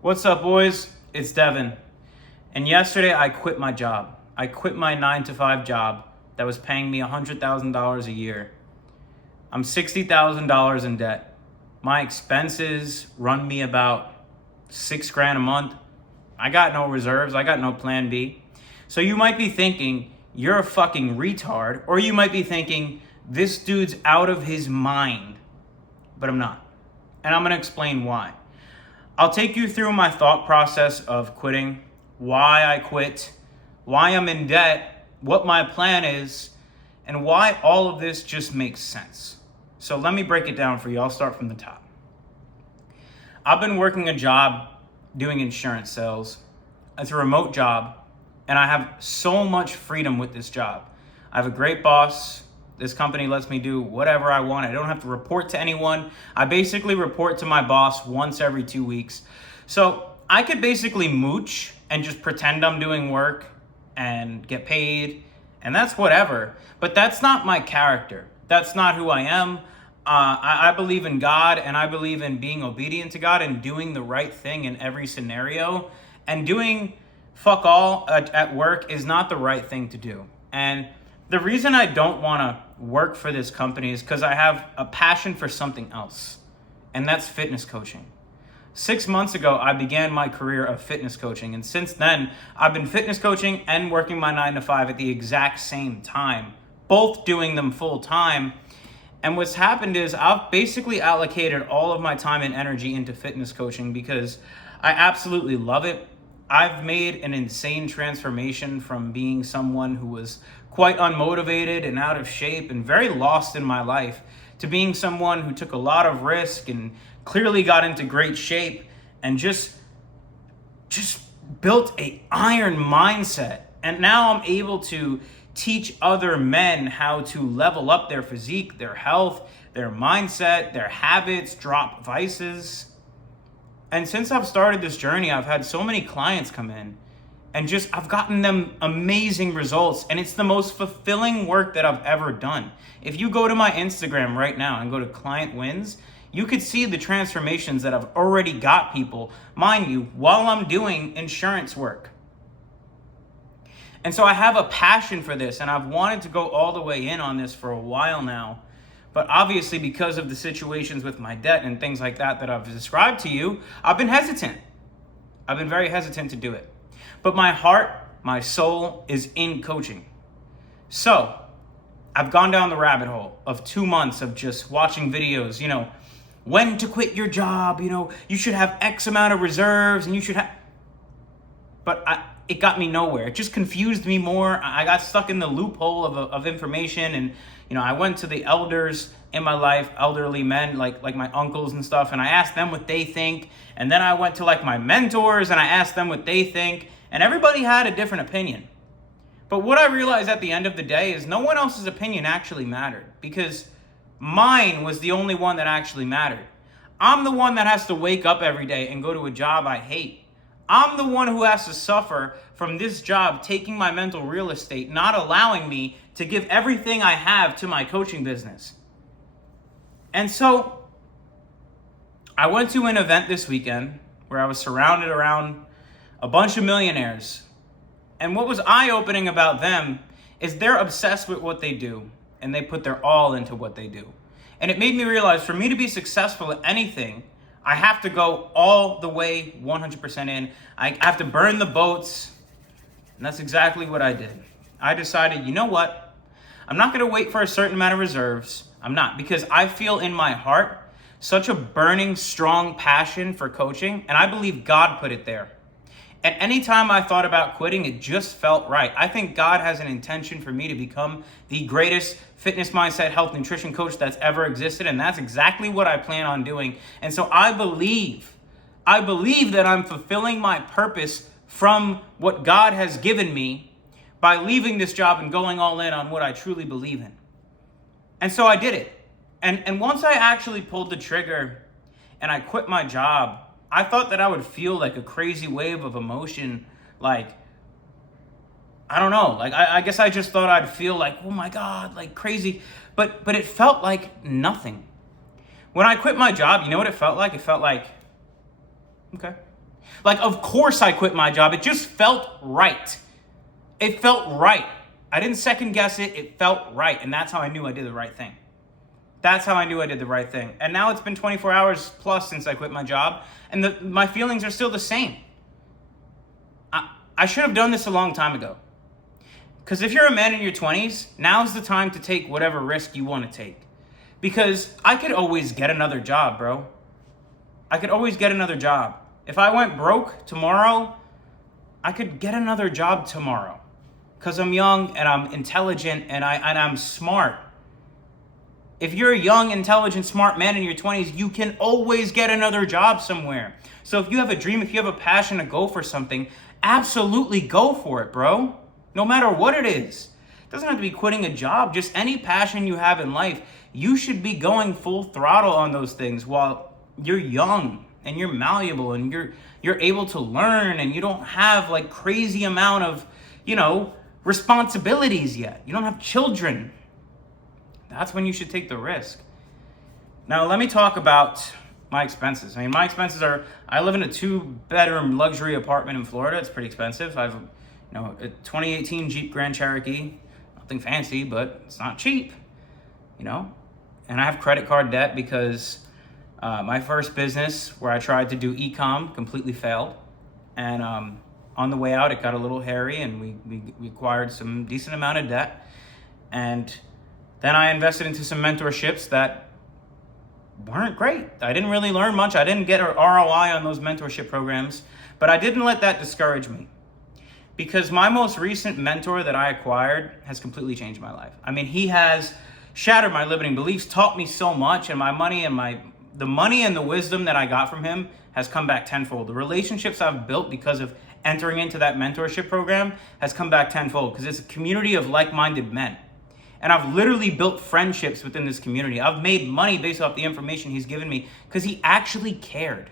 What's up, boys? It's Devin. And yesterday I quit my job. I quit my 9 to 5 job that was paying me $100,000 a year. I'm $60,000 in debt. My expenses run me about $6,000 a month. I got no reserves. I got no plan B. So you might be thinking, you're a fucking retard, or you might be thinking, this dude's out of his mind. But I'm not. And I'm going to explain why. I'll take you through my thought process of quitting, why I quit, why I'm in debt, what my plan is, and why all of this just makes sense. So let me break it down for you. I'll start from the top. I've been working a job doing insurance sales. It's a remote job, and I have so much freedom with this job. I have a great boss. This company lets me do whatever I want. I don't have to report to anyone. I basically report to my boss once every 2 weeks. So I could basically mooch and just pretend I'm doing work and get paid, and that's whatever. But that's not my character. That's not who I am. I believe in God, and I believe in being obedient to God and doing the right thing in every scenario. And doing fuck all at work is not the right thing to do. And the reason I don't want to work for this company is because I have a passion for something else, and that's fitness coaching. 6 months ago, I began my career of fitness coaching, and since then, I've been fitness coaching and working my 9 to 5 at the exact same time, both doing them full time. And what's happened is I've basically allocated all of my time and energy into fitness coaching because I absolutely love it. I've made an insane transformation from being someone who was quite unmotivated and out of shape and very lost in my life to being someone who took a lot of risk and clearly got into great shape and just built an iron mindset. And now I'm able to teach other men how to level up their physique, their health, their mindset, their habits, drop vices. And since I've started this journey, I've had so many clients come in and I've gotten them amazing results. And it's the most fulfilling work that I've ever done. If you go to my Instagram right now and go to Client Wins, you could see the transformations that I've already got people, mind you, while I'm doing insurance work. And so I have a passion for this, and I've wanted to go all the way in on this for a while now. But obviously, because of the situations with my debt and things like that I've described to you, I've been hesitant. I've been very hesitant to do it. But my heart, my soul is in coaching. So I've gone down the rabbit hole of 2 months of just watching videos, when to quit your job, you should have X amount of reserves and you should have... But it got me nowhere. It just confused me more. I got stuck in the loophole of information. And, I went to the elders in my life, elderly men, like my uncles and stuff, and I asked them what they think. And then I went to my mentors and I asked them what they think. And everybody had a different opinion. But what I realized at the end of the day is no one else's opinion actually mattered, because mine was the only one that actually mattered. I'm the one that has to wake up every day and go to a job I hate. I'm the one who has to suffer from this job taking my mental real estate, not allowing me to give everything I have to my coaching business. And so I went to an event this weekend where I was surrounded around a bunch of millionaires. And what was eye-opening about them is they're obsessed with what they do, and they put their all into what they do. And it made me realize for me to be successful at anything, I have to go all the way 100% in. I have to burn the boats. And that's exactly what I did. I decided, you know what? I'm not going to wait for a certain amount of reserves. I'm not, because I feel in my heart such a burning, strong passion for coaching. And I believe God put it there. And anytime I thought about quitting, it just felt right. I think God has an intention for me to become the greatest fitness, mindset, health, nutrition coach that's ever existed. And that's exactly what I plan on doing. And so I believe that I'm fulfilling my purpose from what God has given me by leaving this job and going all in on what I truly believe in. And so I did it. And once I actually pulled the trigger and I quit my job, I thought that I would feel like a crazy wave of emotion, I don't know, I guess I just thought I'd feel like, oh my God, like crazy, but it felt like nothing. When I quit my job, you know what it felt like? It felt like, okay, Like, of course I quit my job. It just felt right. It felt right. I didn't second guess it. It felt right. And that's how I knew I did the right thing. That's how I knew I did the right thing. And now it's been 24 hours plus since I quit my job, and my feelings are still the same. I should have done this a long time ago. Because if you're a man in your 20s, now's the time to take whatever risk you want to take. Because I could always get another job, bro. I could always get another job. If I went broke tomorrow, I could get another job tomorrow. Because I'm young and I'm intelligent and I'm smart. If you're a young, intelligent, smart man in your 20s, you can always get another job somewhere. So if you have a dream, if you have a passion to go for something, absolutely go for it, bro. No matter what it is. It doesn't have to be quitting a job. Just any passion you have in life, you should be going full throttle on those things while you're young and you're malleable and you're able to learn and you don't have like crazy amount of, responsibilities yet. You don't have children. That's when you should take the risk. Now, let me talk about my expenses. I mean, my expenses are, I live in a 2-bedroom luxury apartment in Florida. It's pretty expensive. I have a 2018 Jeep Grand Cherokee. Nothing fancy, but it's not cheap, And I have credit card debt because my first business where I tried to do e-com completely failed. And on the way out, it got a little hairy and we acquired some decent amount of debt. And then I invested into some mentorships that weren't great. I didn't really learn much. I didn't get an ROI on those mentorship programs, but I didn't let that discourage me. Because my most recent mentor that I acquired has completely changed my life. I mean, he has shattered my limiting beliefs, taught me so much, and the money and the wisdom that I got from him has come back tenfold. The relationships I've built because of entering into that mentorship program has come back tenfold because it's a community of like-minded men. And I've literally built friendships within this community. I've made money based off the information he's given me because he actually cared.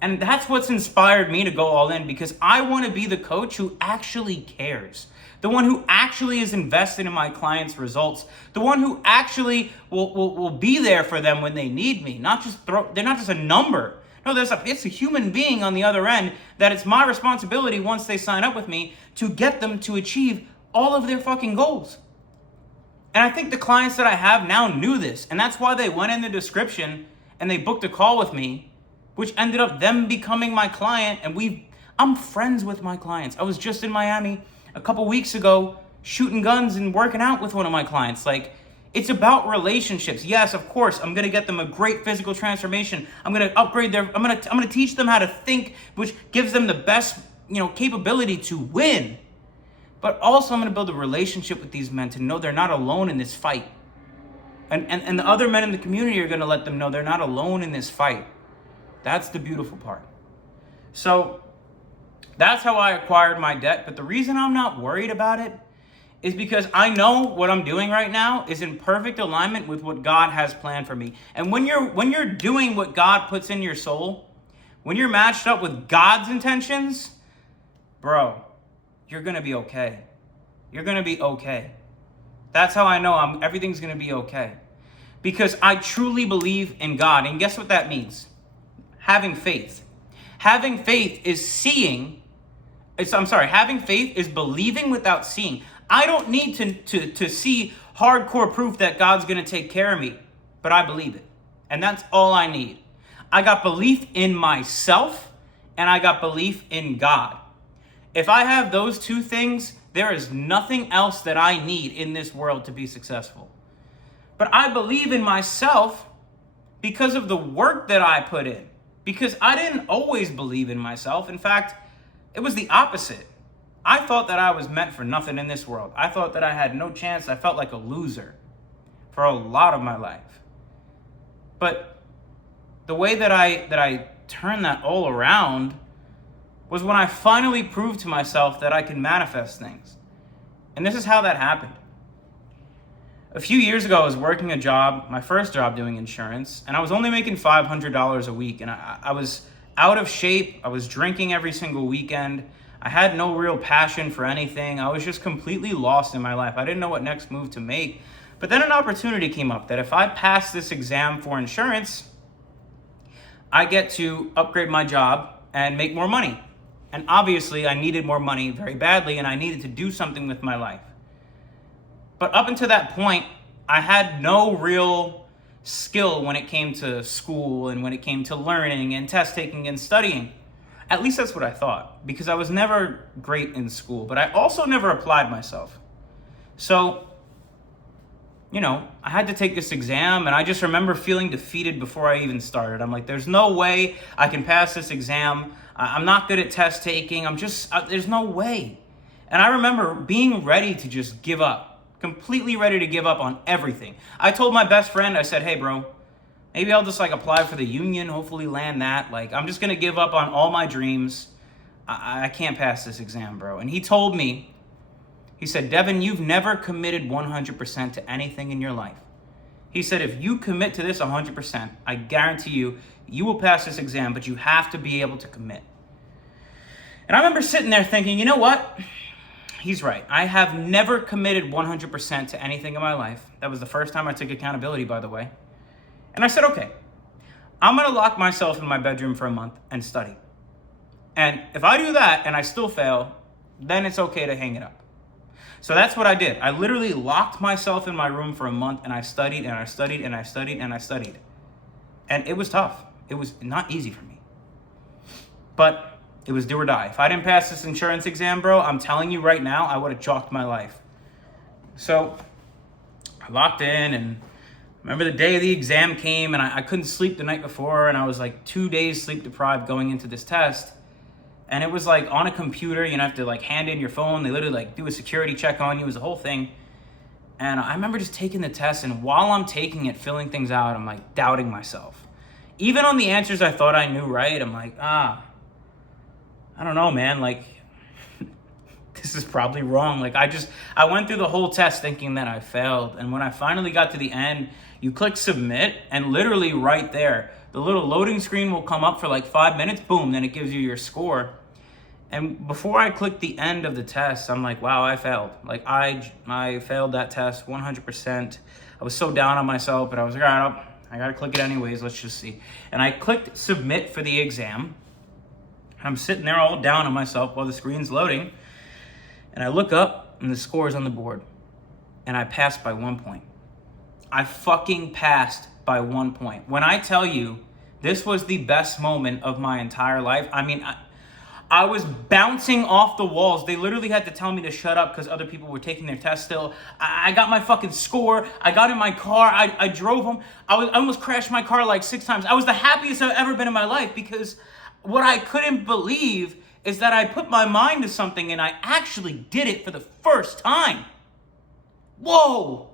And that's what's inspired me to go all in, because I want to be the coach who actually cares. The one who actually is invested in my clients' results. The one who actually will be there for them when they need me. They're not just a number. No, it's a human being on the other end that it's my responsibility once they sign up with me to get them to achieve all of their fucking goals. And I think the clients that I have now knew this. And that's why they went in the description and they booked a call with me, which ended up them becoming my client. And I'm friends with my clients. I was just in Miami a couple weeks ago shooting guns and working out with one of my clients. Like, it's about relationships. Yes, of course, I'm going to get them a great physical transformation. I'm going to upgrade I'm going to teach them how to think, which gives them the best, capability to win. But also I'm going to build a relationship with these men to know they're not alone in this fight. And the other men in the community are going to let them know they're not alone in this fight. That's the beautiful part. So that's how I acquired my debt. But the reason I'm not worried about it is because I know what I'm doing right now is in perfect alignment with what God has planned for me. And when you're doing what God puts in your soul, when you're matched up with God's intentions, bro, you're going to be okay. You're going to be okay. That's how I know everything's going to be okay. Because I truly believe in God. And guess what that means? Having faith. Having faith is having faith is believing without seeing. I don't need to see hardcore proof that God's going to take care of me, but I believe it. And that's all I need. I got belief in myself and I got belief in God. If I have those two things, there is nothing else that I need in this world to be successful. But I believe in myself because of the work that I put in. Because I didn't always believe in myself. In fact, it was the opposite. I thought that I was meant for nothing in this world. I thought that I had no chance. I felt like a loser for a lot of my life. But the way that I turned that all around was when I finally proved to myself that I can manifest things. And this is how that happened. A few years ago, I was working a job, my first job doing insurance, and I was only making $500 a week. And I was out of shape. I was drinking every single weekend. I had no real passion for anything. I was just completely lost in my life. I didn't know what next move to make. But then an opportunity came up that if I passed this exam for insurance, I get to upgrade my job and make more money. And obviously, I needed more money very badly, and I needed to do something with my life. But up until that point, I had no real skill when it came to school and when it came to learning and test taking and studying. At least that's what I thought, because I was never great in school, but I also never applied myself. So, I had to take this exam, and I just remember feeling defeated before I even started. I'm like, there's no way I can pass this exam. I'm not good at test taking. There's no way. And I remember being ready to just give up, completely ready to give up on everything. I told my best friend, I said, hey, bro, maybe I'll just apply for the union, hopefully land that. I'm just going to give up on all my dreams. I can't pass this exam, bro. And he told me, he said, Devin, you've never committed 100% to anything in your life. He said, if you commit to this 100%, I guarantee you will pass this exam, but you have to be able to commit. And I remember sitting there thinking, you know what? He's right. I have never committed 100% to anything in my life. That was the first time I took accountability, by the way. And I said, okay, I'm going to lock myself in my bedroom for a month and study. And if I do that and I still fail, then it's okay to hang it up. So that's what I did. I literally locked myself in my room for a month, and I studied and I studied and I studied and I studied. And it was tough. It was not easy for me. But it was do or die. If I didn't pass this insurance exam, bro, I'm telling you right now, I would have chalked my life. So I locked in, and remember the day of the exam came, and I couldn't sleep the night before, and I was 2 days sleep deprived going into this test. And it was on a computer, you have to hand in your phone. They literally do a security check on you. It was the whole thing. And I remember just taking the test, and while I'm taking it, filling things out, I'm doubting myself. Even on the answers I thought I knew right, I'm I don't know, man. This is probably wrong. I went through the whole test thinking that I failed. And when I finally got to the end, you click submit, and literally right there, the little loading screen will come up for 5 minutes, boom, then it gives you your score. And before I clicked the end of the test, I'm wow, I failed. I failed that test 100%. I was so down on myself, but I was all right, I gotta click it anyways, let's just see. And I clicked submit for the exam. I'm sitting there all down on myself while the screen's loading. And I look up, and the score is on the board. And I passed by 1 point. I fucking passed by 1 point. When I tell you this was the best moment of my entire life, I was bouncing off the walls. They literally had to tell me to shut up because other people were taking their test still. I got my fucking score. I got in my car. I drove home. I almost crashed my car 6 times. I was the happiest I've ever been in my life, because what I couldn't believe is that I put my mind to something and I actually did it for the first time. Whoa.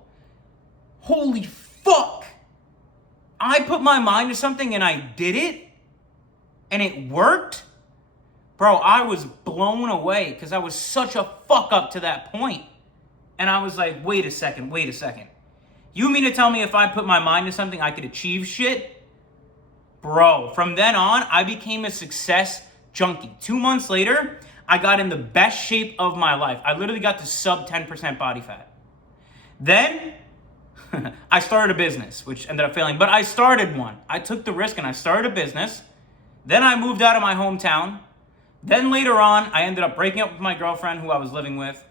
Holy fuck. I put my mind to something and I did it, and it worked. Bro, I was blown away because I was such a fuck up to that point. And I was wait a second. You mean to tell me if I put my mind to something, I could achieve shit? Bro, from then on, I became a success junkie. 2 months later, I got in the best shape of my life. I literally got to sub 10% body fat. Then I started a business, which ended up failing, but I started one. I took the risk and I started a business. Then I moved out of my hometown. Then later on, I ended up breaking up with my girlfriend who I was living with,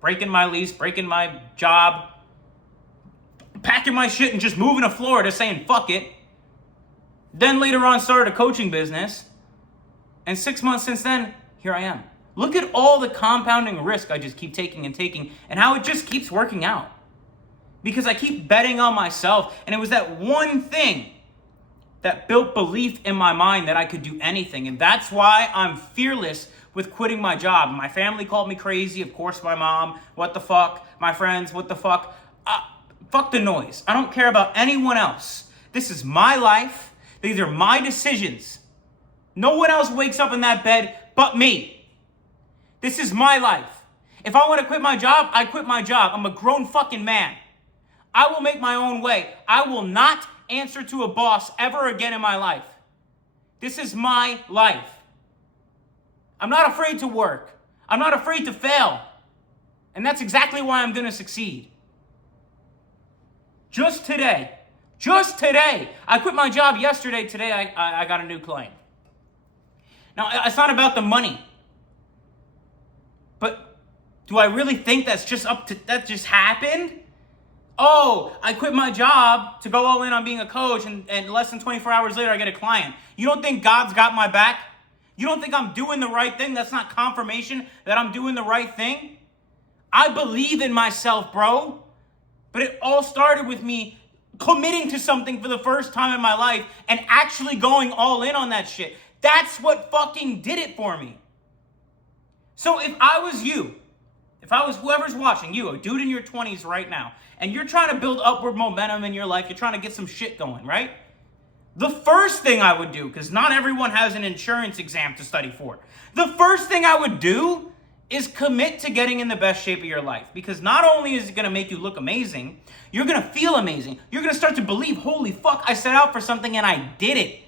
breaking my lease, breaking my job, packing my shit and just moving to Florida saying, fuck it. Then later on, started a coaching business. And 6 months since then, here I am. Look at all the compounding risk I just keep taking and how it just keeps working out. Because I keep betting on myself, and it was that one thing that built belief in my mind that I could do anything. And that's why I'm fearless with quitting my job. My family called me crazy. Of course, my mom, what the fuck? My friends, what the fuck? Fuck the noise. I don't care about anyone else. This is my life. These are my decisions. No one else wakes up in that bed but me. This is my life. If I want to quit my job, I quit my job. I'm a grown fucking man. I will make my own way. I will not answer to a boss ever again in my life. This is my life. I'm not afraid to work. I'm not afraid to fail. And that's exactly why I'm going to succeed. Just today, I quit my job yesterday. Today, I got a new client. Now, it's not about the money. But do I really think that just happened? Oh, I quit my job to go all in on being a coach, and less than 24 hours later, I get a client. You don't think God's got my back? You don't think I'm doing the right thing? That's not confirmation that I'm doing the right thing? I believe in myself, bro. But it all started with me committing to something for the first time in my life and actually going all in on that shit. That's what fucking did it for me. So if I was you, if I was whoever's watching, you, a dude in your 20s right now, and you're trying to build upward momentum in your life, you're trying to get some shit going, right? The first thing I would do, because not everyone has an insurance exam to study for, the first thing I would do is commit to getting in the best shape of your life. Because not only is it going to make you look amazing, you're going to feel amazing. You're going to start to believe, holy fuck, I set out for something and I did it.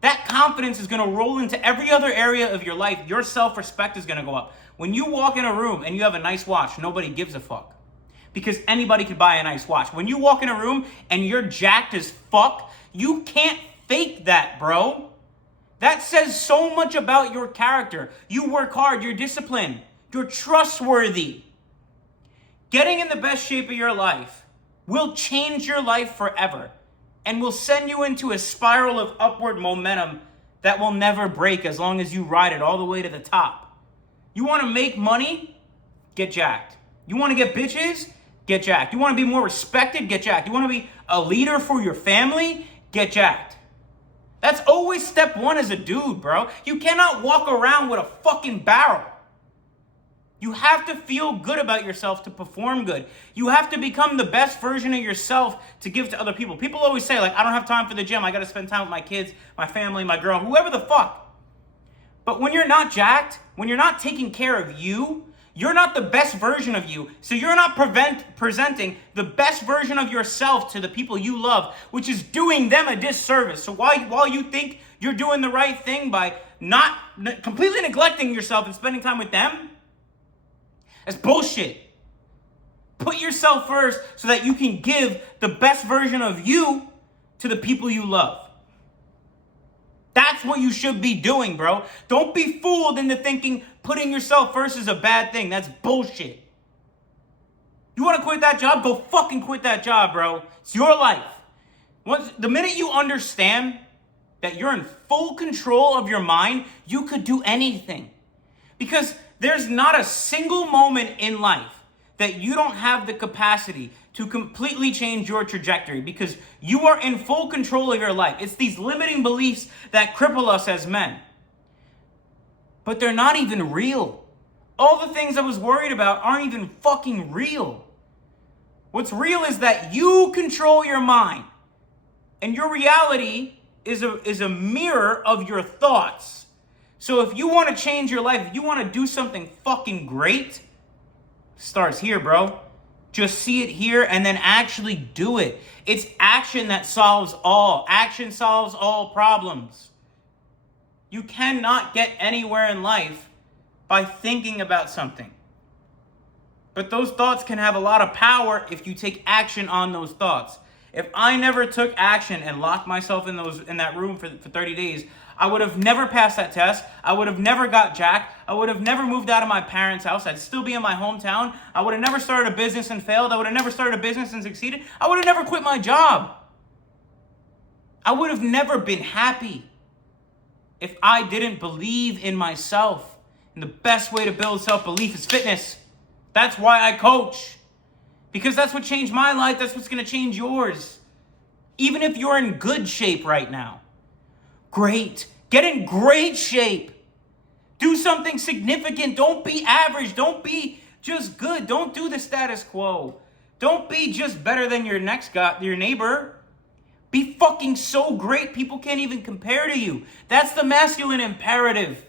That confidence is going to roll into every other area of your life. Your self-respect is going to go up. When you walk in a room and you have a nice watch, nobody gives a fuck. Because anybody can buy a nice watch. When you walk in a room and you're jacked as fuck, you can't fake that, bro. That says so much about your character. You work hard, you're disciplined, you're trustworthy. Getting in the best shape of your life will change your life forever and will send you into a spiral of upward momentum that will never break as long as you ride it all the way to the top. You want to make money? Get jacked. You want to get bitches? Get jacked. You want to be more respected? Get jacked. You want to be a leader for your family? Get jacked. That's always step one as a dude, bro. You cannot walk around with a fucking barrel. You have to feel good about yourself to perform good. You have to become the best version of yourself to give to other people. People always say, like, I don't have time for the gym. I got to spend time with my kids, my family, my girl, whoever the fuck. But when you're not jacked, when you're not taking care of you, you're not the best version of you. So you're not presenting the best version of yourself to the people you love, which is doing them a disservice. So while you think you're doing the right thing by not completely neglecting yourself and spending time with them, that's bullshit. Put yourself first so that you can give the best version of you to the people you love. That's what you should be doing, bro. Don't be fooled into thinking putting yourself first is a bad thing. That's bullshit. You want to quit that job? Go fucking quit that job, bro. It's your life. The minute you understand that you're in full control of your mind, you could do anything. Because there's not a single moment in life that you don't have the capacity to completely change your trajectory because you are in full control of your life. It's these limiting beliefs that cripple us as men. But they're not even real. All the things I was worried about aren't even fucking real. What's real is that you control your mind. And your reality is a mirror of your thoughts. So if you want to change your life, if you want to do something fucking great, starts here, bro. Just see it here and then actually do it. It's action that solves all. Action solves all problems. You cannot get anywhere in life by thinking about something. But those thoughts can have a lot of power if you take action on those thoughts. If I never took action and locked myself in that room for 30 days, I would have never passed that test. I would have never got jacked. I would have never moved out of my parents' house. I'd still be in my hometown. I would have never started a business and failed. I would have never started a business and succeeded. I would have never quit my job. I would have never been happy if I didn't believe in myself. And the best way to build self-belief is fitness. That's why I coach. Because that's what changed my life. That's what's going to change yours. Even if you're in good shape right now. Great. Get in great shape. Do something significant. Don't be average. Don't be just good. Don't do the status quo. Don't be just better than your next guy, your neighbor. Be fucking so great people can't even compare to you. That's the masculine imperative.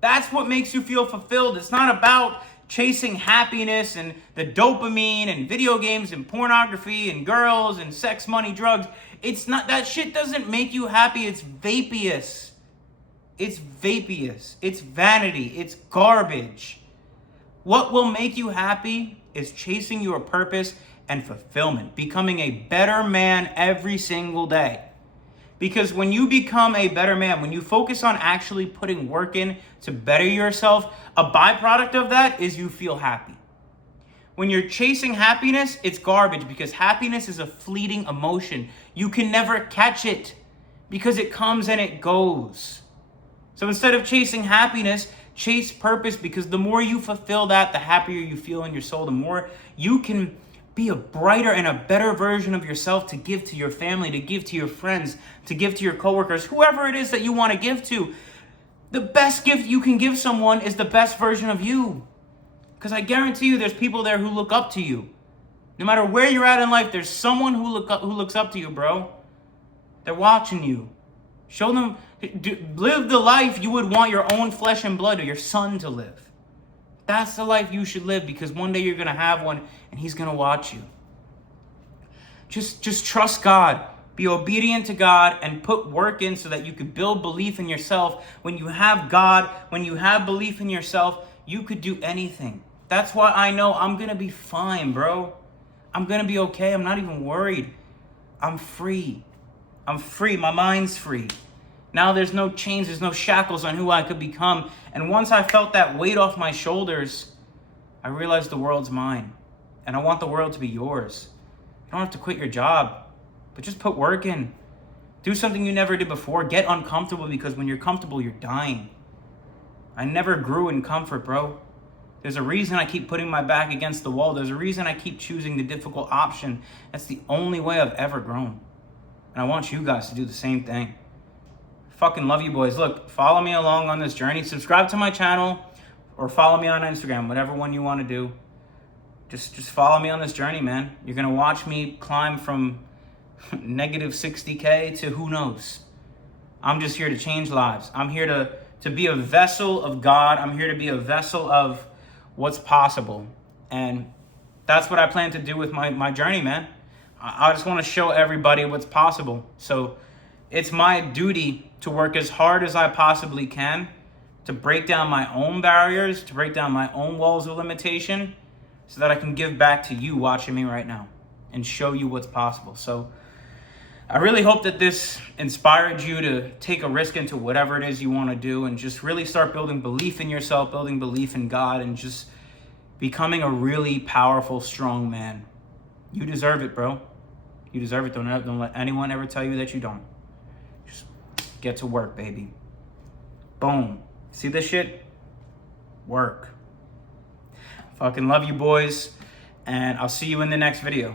That's what makes you feel fulfilled. It's not about chasing happiness and the dopamine and video games and pornography and girls and sex, money, drugs. It's not, that shit doesn't make you happy. It's vaporous. It's vaporous. It's vanity. It's garbage. What will make you happy is chasing your purpose and fulfillment, becoming a better man every single day. Because when you become a better man, when you focus on actually putting work in to better yourself, a byproduct of that is you feel happy. When you're chasing happiness, it's garbage because happiness is a fleeting emotion. You can never catch it because it comes and it goes. So instead of chasing happiness, chase purpose, because the more you fulfill that, the happier you feel in your soul, the more you can be a brighter and a better version of yourself to give to your family, to give to your friends, to give to your coworkers, whoever it is that you want to give to. The best gift you can give someone is the best version of you. Because I guarantee you there's people there who look up to you. No matter where you're at in life, there's someone who looks up to you, bro. They're watching you. Show them, live the life you would want your own flesh and blood or your son to live. That's the life you should live, because one day you're going to have one and he's going to watch you. Just trust God. Be obedient to God and put work in so that you could build belief in yourself. When you have God, when you have belief in yourself, you could do anything. That's why I know I'm going to be fine, bro. I'm going to be okay. I'm not even worried. I'm free. I'm free. My mind's free. Now there's no chains, there's no shackles on who I could become. And once I felt that weight off my shoulders, I realized the world's mine. And I want the world to be yours. You don't have to quit your job, but just put work in. Do something you never did before. Get uncomfortable, because when you're comfortable, you're dying. I never grew in comfort, bro. There's a reason I keep putting my back against the wall. There's a reason I keep choosing the difficult option. That's the only way I've ever grown. And I want you guys to do the same thing. Fucking love you boys. Look, follow me along on this journey. Subscribe to my channel or follow me on Instagram, whatever one you want to do. Just follow me on this journey, man. You're going to watch me climb from negative 60K to who knows. I'm just here to change lives. I'm here to be a vessel of God. I'm here to be a vessel of what's possible. And that's what I plan to do with my journey, man. I just want to show everybody what's possible. So it's my duty to work as hard as I possibly can to break down my own barriers, to break down my own walls of limitation, so that I can give back to you watching me right now and show you what's possible. So I really hope that this inspired you to take a risk into whatever it is you want to do and just really start building belief in yourself, building belief in God, and just becoming a really powerful, strong man. You deserve it, bro. You deserve it. Don't let anyone ever tell you that you don't. Just get to work, baby. Boom. See this shit? Work. Fucking love you, boys. And I'll see you in the next video.